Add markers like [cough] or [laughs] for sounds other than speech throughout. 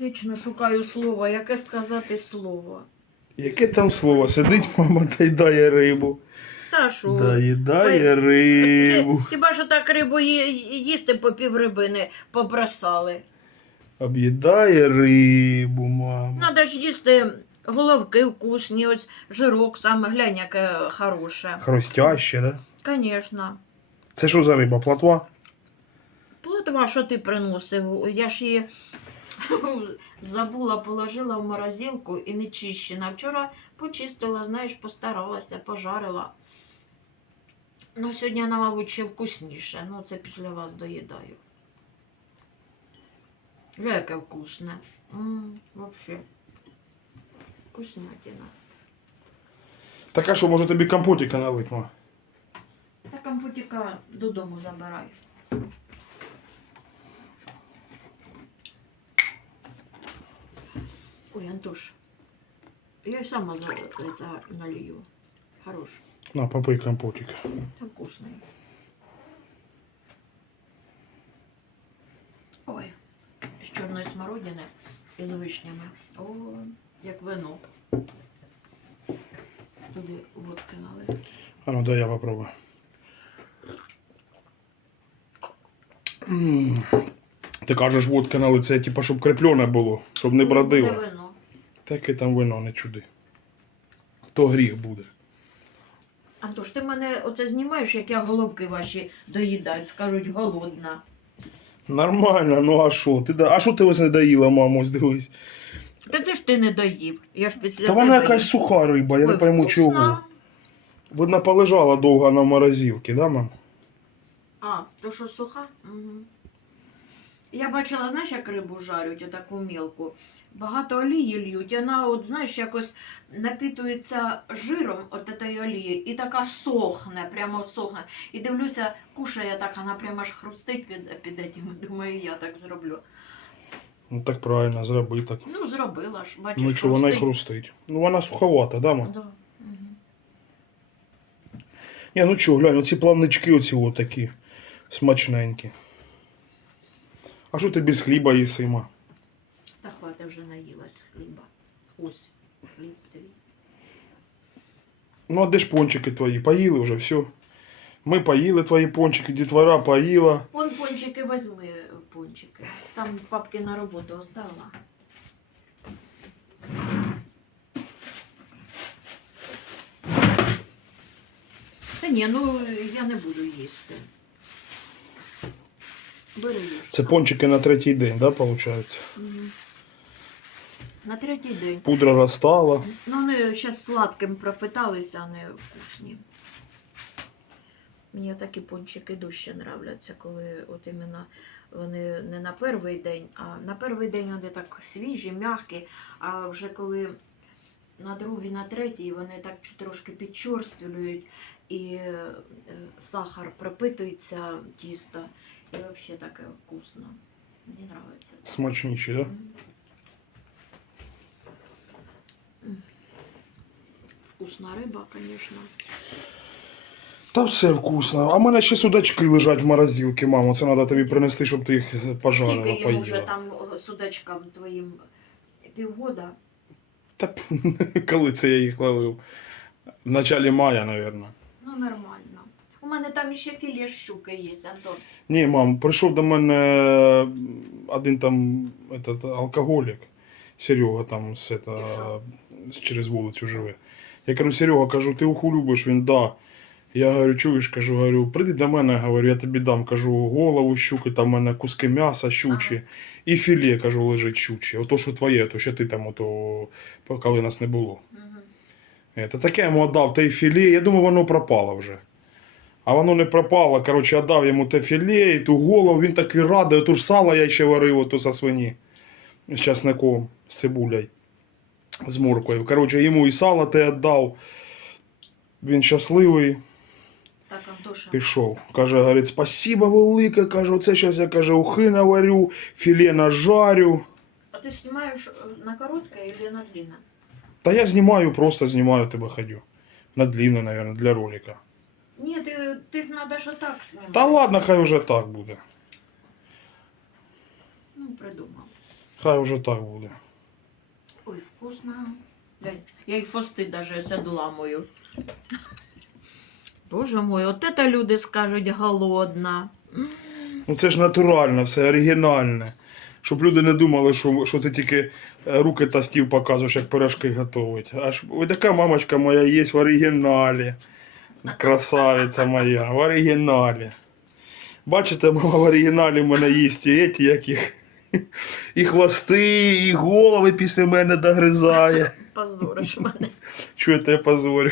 Вічно шукаю слова, яке сказати слово. Яке там слово? Сидить мама та й дає рибу. Та що? Доїдає рибу. Хіба що так рибу їсти по піврибини побросали. Об'їдає рибу, мама. Надо ж їсти головки вкусні, ось жирок саме, глянь, яке хороше. Хрустяще, да? Звісно. Це що за риба? Платва? Плотва, що ти приносив? Я ж її забула, положила в морозилку і не чищена. Вчора почистила, знаєш, постаралася, пожарила. Ну, сьогодні вона, мабуть, ще вкусніше. Ну, це після вас доїдаю. Яке вкусне. Вообще. Вкуснятина. Так а що, може тобі компотика налить, ма? Та компотіка додому забирай. Ой, Антош, я й сама за это налью. Хорош. На, попий компотик. Це вкусний. Ой, з чорної смородини і з вишнями. О, як вино. Туди водки налили. А ну дай я попробую. М. Ти кажеш, водка на лице, типа, щоб креплене було, щоб не Буде бродило. вино. Таке там вино не чуди. То гріх буде. Антош, ти мене оце знімаєш, як я головки ваші доїдають, скажуть голодна. Нормально, ну а що? Ти да... А що ти ось не доїла, мамо, ось дивись. Та це ж ти не доїв. Я ж після Та вона тебе якась їм. суха риба, я не Ой, пойму вкусна. чого. Видно, полежала довго на морозилці, да, мам? А, то що суха? Угу. Я бачила, знаєш, як рибу жарють, отаку мілку. Багато олії льють, і вона, от, знаєш, якось напітується жиром от цієї олії, і така сохне, прямо сохне. І дивлюся, кушає так, вона прямо аж хрустить під, під этим. Думаю, я так зроблю. Ну так правильно, зроби так. Ну, зробила ж, бачиш, Ну що, вона й хрустить. Ну вона суховата, да, мам? Да. Мгм. Ні, ну чого, глянь, оці плавнички оці от такі смачненькі. А що ти без хліба їси, ма? Та хватить вже наїлась хліба. Ось хліб твій. Ну, а де ж пончики твої? Поїли вже, все. Ми поїли твої пончики, дітвора поїла. Вон пончики возьми, пончики. Там папки на роботу оставила. Та ні, ну я не буду їсти. Бери. Це пончики на третій день, да, виходить? На третій день. Пудра розтала. Ну, вони зараз сладким пропиталися, а не вкусні. Мені такі пончики дужче нравляться, коли от іменно вони не на перший день, а на перший день вони так свіжі, м'які, а вже коли на другий, на третій вони так трошки підчорствують і е, сахар пропитується тісто. І взагалі таке вкусно. Мені подобається. Смачніші, да? Вкусна риба, звісно. Та все вкусно. А в мене ще судачки лежать в морозилці, мамо. Це треба тобі принести, щоб ти їх пожарила, Скільки йому вже поїла. там о, судачкам твоїм півгода? Та [laughs] коли це я їх ловив? В началі мая, мабуть. Ну, нормально. У мене там ще філе щуки є, Антон. Ні, мам, прийшов до мене один там этот, алкоголік, Серега там з, это, через вулицю живе. Я кажу, Серега, кажу, ти уху любиш? Він да. Я говорю, чуєш, кажу, говорю, прийди до мене, говорю, я тобі дам, кажу, голову щуки, там в мене куски м'яса щучі, і філе, кажу, лежить щучі. Ото, що твоє, то що ти там, ото, коли нас не було. Угу. Це таке я йому віддав те філе, я думав, воно пропало вже. А воно не пропало. Коротше, віддав йому те філе і ту голову, він такий радий, оту ж сало я ще варив ото со свині. З часником, з цибулею, з моркою. Коротше, йому і сало те віддав. Він щасливий, Так, Антоша. пішов. Каже, говорить, спасибо велике. Каже, оце зараз я каже, ухи наварю, філе нажарю. А ти знімаєш е, на коротке или на длинне? Та я знімаю, просто знімаю тебе ходю. На длинно, мабуть, для ролика. Ні, ти, ти ж треба ж так знімати. Та ладно, хай вже так буде. Ну, придумав. Хай вже так буде. Ой, вкусно. Я їх фости даже задламую. Боже мой, от это люди скажуть голодна. Ну це ж натурально, все оригінальне. Щоб люди не думали, що, що ти тільки е, руки та стів показуєш, як пирожки готовить. Аж ось така мамочка моя є в оригіналі. Красавиця моя, в оригіналі. Бачите, в оригіналі в мене є ті, як їх. І хвости, і голови після мене догризає. Позориш мене. Чого я позорю?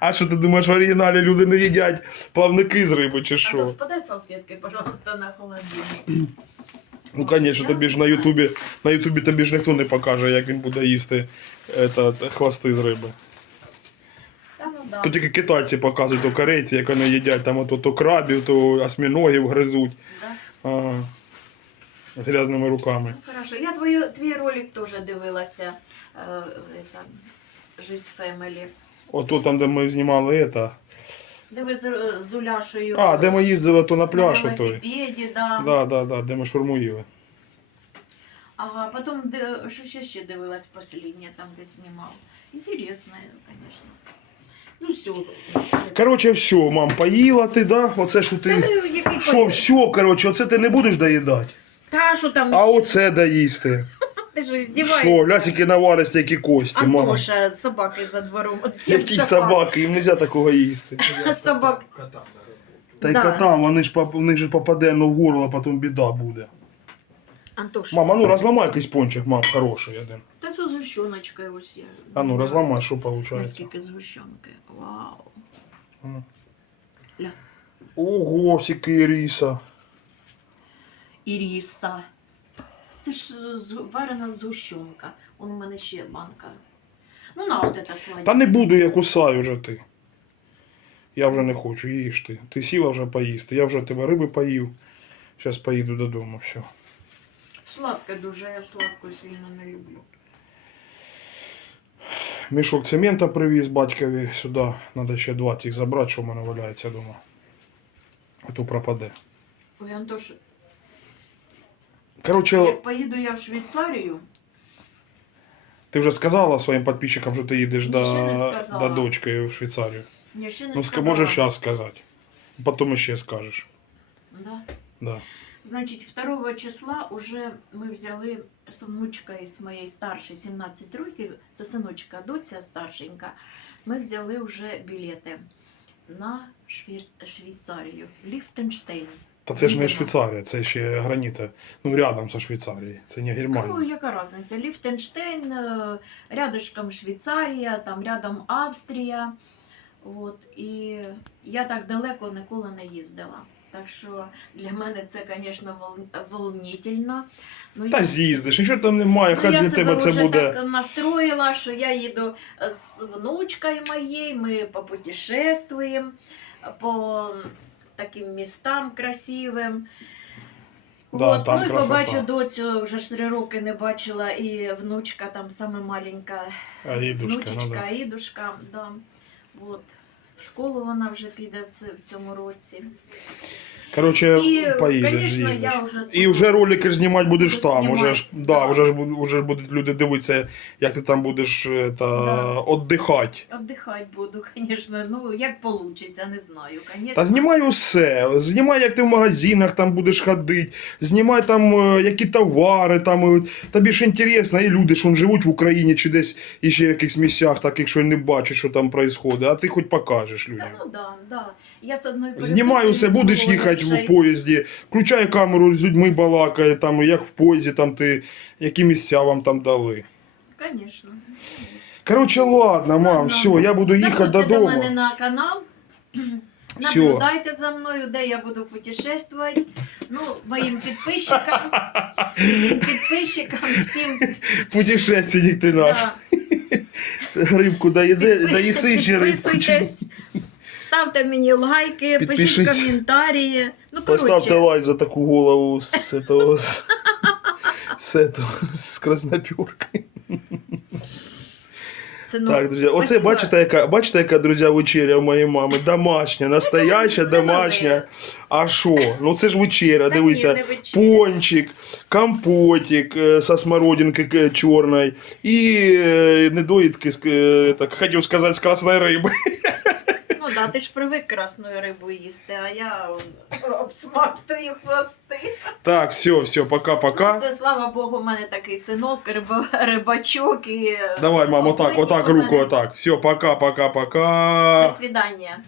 А що ти думаєш, в оригіналі люди не їдять плавники з риби чи що? ж подай салфетки, пожалуйста, на холодильник. Ну, звісно, тобі ж на Ютубі, на Ютубі тобі ж ніхто не покаже, як він буде їсти этот, хвости з риби. Да. То тільки китайці показують, то корейці, як вони їдять, там ото, то крабів, то осьміногів гризуть Да? ага. з грязними руками. Ну, хорошо. Я твою, твій ролик теж дивилася. Е, Жизнь Фемелі. Ото там, де ми знімали это. Де ви з, з Уляшею А, де ми їздили то на пляж. на велосипеді, да. Да, да, да, де ми шурму їли. Ага, потім що ще ще дивилась последнє, там де знімав. Інтересно, звісно. Ну все. Коротше, все, мам, поїла ти, да? Оце що ти. ну, Що, все, коротше, оце ти не будеш доїдати. Та що там? А оце доїсти. [laughs] Ти що, Що, здіваєшся? наваристі, які кості, мама. Антоша, собаки за двором. От Які собаки, їм не можна такого їсти. [laughs] Собак. Та й Да. котам, вони ж поп- в них же попаде ну, в горло, а потім біда буде. Антоша. Мама, ну розламай якийсь пончик, мам, хороший один. Та це згущеночкою ось я. А ну розламай, що виходить. Наскільки згущенки. Вау. Ля. Ого, сіки ріса. Іріса. Це ж е, варена згущенка. Он у мене ще банка. Ну на от це сладеньке. Та не буду, я кусаю вже ти. Я вже не хочу, їж ти. Ти сіла вже поїсти. Я вже тебе риби поїв. Зараз поїду додому, все. Сладке дуже, я сладку сильно не люблю. Мішок цемента привіз батькові сюди. Треба ще два тих забрати, що в мене валяється вдома. А то пропаде. Ой, Антош, Коротше, як поїду я в Швейцарію, ти вже сказала своїм підписчикам, що ти їдеш до, ще не сказала. до дочки в Швейцарію. я ще не Ну, ска- сказала. можеш зараз сказати. Потім ще скажеш. Да. Да. Значить, 2 числа уже ми взяли з внучкою з моєї старшої 17 років, це синочка, доця старшенька. Ми взяли вже білети на Шві- Швейцарію, Ліхтенштейн. Та це ж не Швейцарія, це ще границя. Ну, рядом со Швейцарією. Це не Ну, Германія. яка різниця? Ліхтенштейн, е, рядышком Швейцарія, там рядом Австрія. От, і я так далеко ніколи не їздила. Так що для мене це, звісно, вол- волнительно. Ну, Та я- з'їздиш, нічого там немає, Ну, хай я для тебе це буде. так настроїла, що я їду з внучкою моєю, ми попутешествуємо по таким містам красивим. Да, От, там ну і красота. побачу доцю, вже ж три роки не бачила, і внучка там саме маленька А їдушка, ну внучечка, да. ідушка. Да. От. В школу вона вже піде в цьому році. Коротше, І, поїдеш, звісно, я вже І вже ролики знімати будеш Буду там. Уже ж, да, да. вже ж уже ж будуть люди дивитися, як ти там будеш та, Да. віддихати. Отдихати буду, [laughs] звісно. Ну, як вийде, не знаю. Конечно. Та знімай усе. Знімай, як ти в магазинах там будеш ходити, знімай там е, які товари, там, е, тобі ж інтересно, і люди, що живуть в Україні чи десь іще в якихось місцях, так якщо не бачать, що там відбувається, а ти хоч покажеш людям. Та, ну да, да. Я з одної Знімай усе, будеш їхати в поїзді, включай камеру, з людьми балакає, там, як в поїзді, там ти, які місця вам там дали. Звісно. Коротше, ладно, мам, Ладно. все, я буду їхати Заходьте до додому. мене на канал. Всё. Наблюдайте за мною, де я буду путешествувати. Ну, моїм підписчикам, підписчикам всім Путешественник ти наш. да, Рибку доїде, доїси ще рибку. чи- підписуйтесь, ставте мені лайки, пишіть Підпишіться. коментарі. Ну, Поставте коротше, лайк за таку голову з этого, з, з, этого, з краснопірки. синок. Так, друзі, оце бачите, яка, бачите, яка, друзі, вечеря у моєї мами? Домашня, настояща домашня. А що? Ну це ж вечеря, Та ні, дивися. вечеря. Пончик, компотик е, со смородинкой е, чорної і е, недоїдки, з, е, так, хотів сказати, з красної риби. Ну да, ти ж привик красну рибу їсти, а я обсмактую хвости. Так, все, все, пока-пока. Це слава Богу, у мене такий синок, риба, рибачок і. Давай, мам, отак, отак, руку, отак. Все, пока-пока-пока. До свидання.